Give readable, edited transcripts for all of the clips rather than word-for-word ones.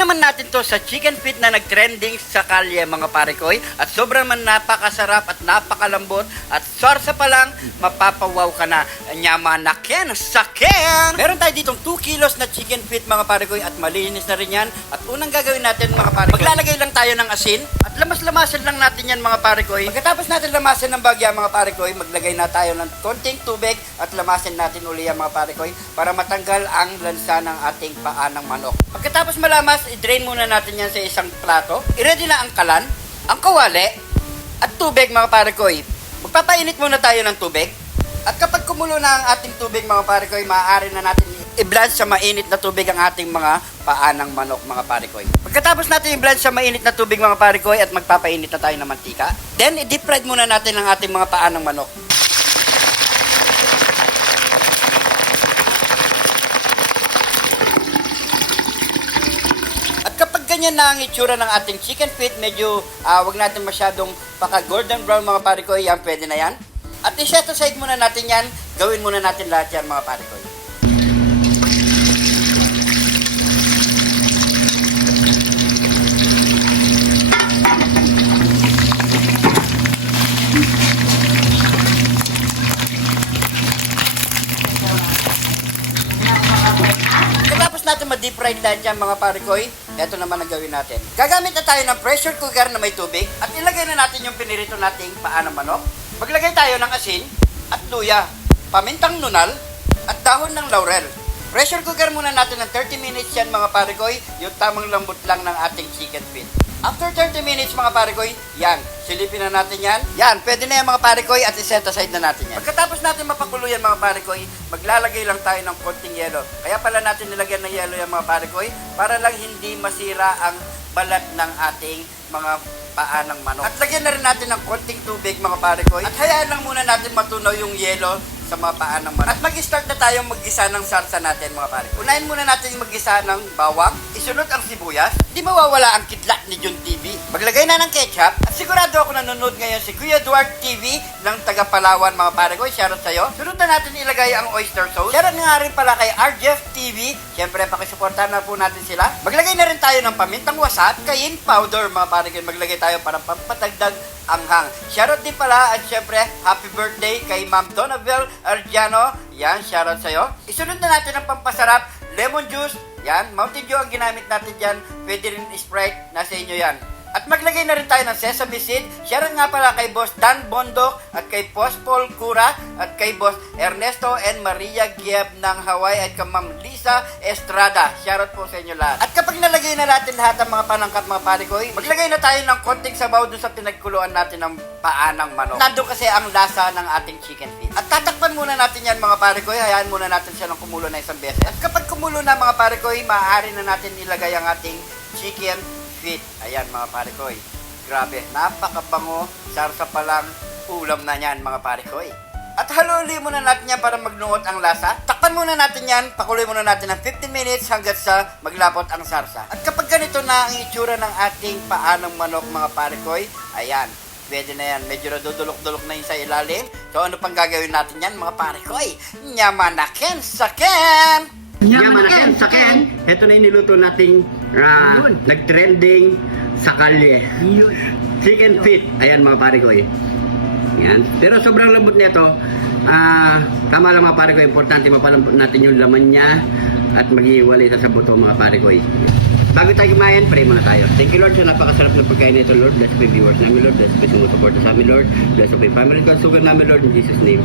naman natin to sa chicken feet na nag-trending sa kalye mga pare ko. At sobrang man napakasarap at napakalambot. At sarsa pa lang, mapapawaw ka na. Nyamanaken, saken! Meron tayo ditong 2 kilos na chicken feet mga pare ko. At malinis na rin yan. At unang gagawin natin mga pare ko, maglalagay lang tayo ng asin. At lamas-lamasan lang natin yan mga pare ko. Pagkatapos natin lamasan ng bagya mga pare ko, maglagay na tayo ng konting tubig. At lamasin natin uli yan mga pare ko. Para matanggal ang lansa ng ating paa ng manok. Pagkatapos malamas, i-drain muna natin yan sa isang plato. I-ready na ang kalan, ang kawali, at tubig mga pare ko. Magpapainit muna tayo ng tubig. At kapag kumulo na ang ating tubig mga pare ko, maaari na natin i-blanch sa mainit na tubig ang ating mga paa ng manok mga pare ko. Pagkatapos natin i-blanch sa mainit na tubig mga pare ko at magpapainit na tayo ng mantika, then i-deep fried muna natin ang ating mga paa ng manok. Ganyan na ang itsura ng ating chicken feet. Medyo wag natin masyadong paka-golden brown mga pare ko. Yan, pwede na yan. At i-set aside muna natin yan. Gawin muna natin lahat yan mga pare ko. Tapos natin ma-deep fried lahat yan mga pare ko. Ito naman ang gawin natin. Gagamit na tayo ng pressure cooker na may tubig at ilagay na natin yung pinirito nating paa ng manok. Maglagay tayo ng asin at luya, pamintang nunal at dahon ng laurel. Pressure cooker muna natin ng 30 minutes yan mga pare ko, yung tamang lambot lang ng ating chicken feet. After 30 minutes mga pare ko, yan, silipin na natin yan. Yan, pwede na yan mga pare ko at i-set aside na natin yan. Pagkatapos natin mapakulo yan mga pare ko, maglalagay lang tayo ng konting yelo. Kaya pala natin nilagyan ng yelo yan mga pare ko, para lang hindi masira ang balat ng ating mga paa ng manok. At lagyan na rin natin ng konting tubig mga pare ko. At hayaan lang muna natin matunaw yung yelo sa mga paa ng manok. At mag-start na tayong mag-gisa ng sarsa natin mga pare. Unahin muna natin mag-gisa ng bawang, isunod ang sibuyas, di mawawala ang kidlat ni John TV. Maglagay na ng ketchup, at sigurado ako nanonood ngayon si Kuya Duarte TV ng taga Palawan mga pare ko. Shoutout sa'yo. Sunod na natin ilagay ang oyster sauce. Shoutout nga rin pala kay RJF TV. Siyempre pakisuportahan na po natin sila. Maglagay na rin tayo ng pamintang wasa at cayenne powder mga pare ko. Maglagay tayo para pampatagdag anghang. Shoutout din pala at syempre happy birthday kay Ma'am Donabel Argiano. Yan, shoutout sa'yo. Isunod na natin ang pampasarap, lemon juice. Yan, Mountain Dew ang ginamit natin dyan. Pwede rin Sprite, nasa inyo yan. At maglagay na rin tayo ng sesame seed. Shoutout nga pala kay Boss Dan Bondok at kay Boss Paul Cura at kay Boss Ernesto and Maria Gieb ng Hawaii at kay Ma'am Lisa Estrada. Shoutout po sa inyo lahat. At kapag nalagay na natin lahat ng mga panangkat mga pare ko, maglagay na tayo ng konting sabaw dun sa pinagkuluan natin ng paa ng manok. Nandun kasi ang lasa ng ating chicken feet. At tatakpan muna natin yan mga pare ko. Hayaan muna natin siya ng kumulo na isang beses. At kapag kumulo na mga pare ko, maaari na natin ilagay ang ating chicken feet. Ayan mga pare ko. Grabe, napakabango. Sarsa pa lang, ulam na yan mga pare ko. At haluli muna natin yan para magnuot ang lasa. Takpan muna natin yan, pakuloy muna natin ng 15 minutes hanggat sa maglapot ang sarsa. At kapag ganito na ang itsura ng ating paa ng manok mga pare ko, ayan, pwede na yan. Medyo nadudulok-dulok na yun sa ilalim. So ano pang gagawin natin yan mga pare ko? Nyamanaken saken! Nyamanaken saken! Ito na yung niluto nating nag-trending sa kalye. Chicken feet. Ayan mga pare ko. Yan. Pero sobrang lambot nito. Tama lang mga pare ko. Importante mapalambot natin yung laman niya at maghiwalay sa buto mga pare ko. Bago tayo kumain, pray muna tayo. Thank you Lord sa napakasarap na pagkain nito Lord. Bless my viewers namin Lord. Bless my sumusuporta sa amin Lord. Bless my family at sugar namin Lord in Jesus name.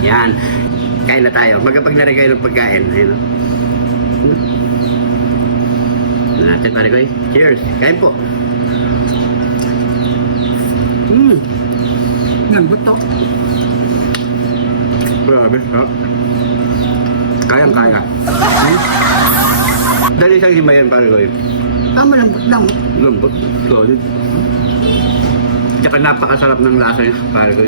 Yan. Kain na tayo. Magkapaglari kayo ng pagkain. Ayan o. Natin pare ko. Cheers. Kain po. Lambot to. Grabe. Kayang-kaya. Dali sa himayan pare ko. Malambot lang. Lambot. Solid. Tsaka napakasarap ng lasa niya pare ko.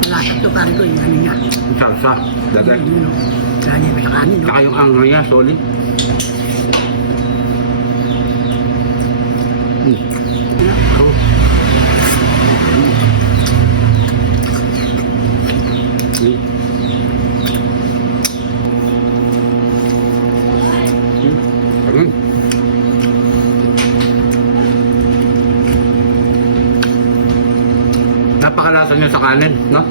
Malasa to pare ko yung ano niya. Salsa. Dada. Lagi pa sa kanin, no? Saka yung anghang niya, solid. Oh. Napakalasa niya sa kanin, no?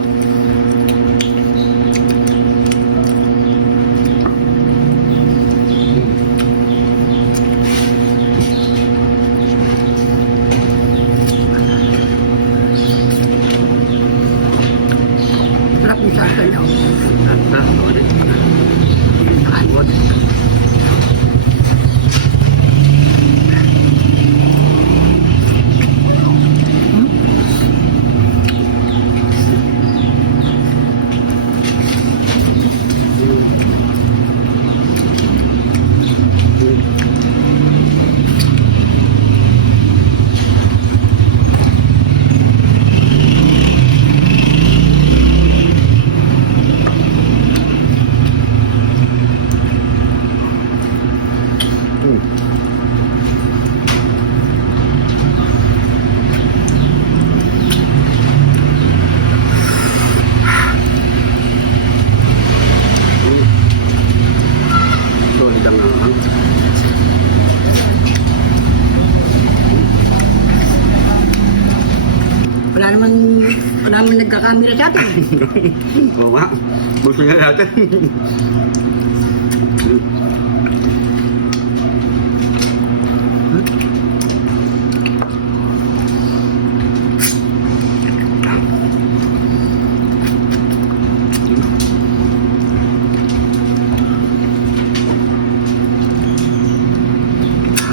Sarap yung salsa niya. Ah, solid. Nakalimot. Solid ang anghang. Wala naman nagkakamera sa atin. Oo nga. Gusto niya natin.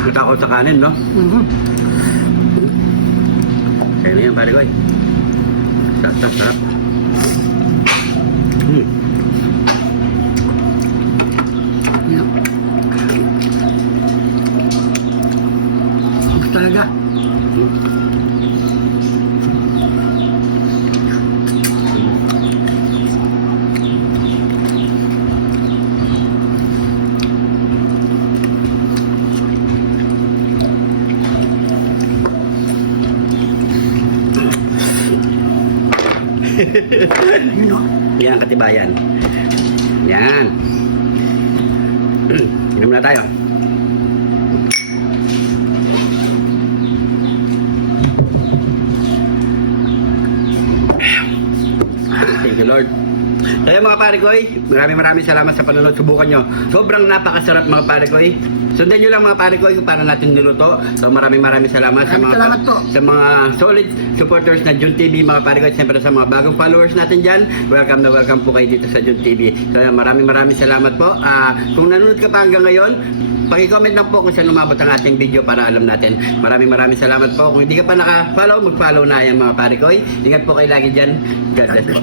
Natakot sa kanin, no? Kaya na yan, pare ko. Sarap, sarap. Yan. Gusto talaga. Yun, no? Yan ang katibayan. Yan. Inom na tayo. Thank you, Lord. Kaya mga pare ko, maraming salamat sa panonood. Subukan nyo. Sobrang napakasarap mga pare ko. Sundan nyo lang mga pare ko kung paano natin niluto. So maraming salamat sa mga Salamat po. sa mga solid supporters na Jun TV mga pare ko. At siyempre sa mga bagong followers natin dyan. Welcome na welcome po kayo dito sa Jun TV. So maraming salamat po. Kung nanonood ka pa hanggang ngayon, paki-comment lang po kung saan umabot ang ating video para alam natin. Maraming salamat po. Kung hindi ka pa naka-follow, mag-follow na yan mga pare ko. Ingat po kayo lagi dyan. God bless po.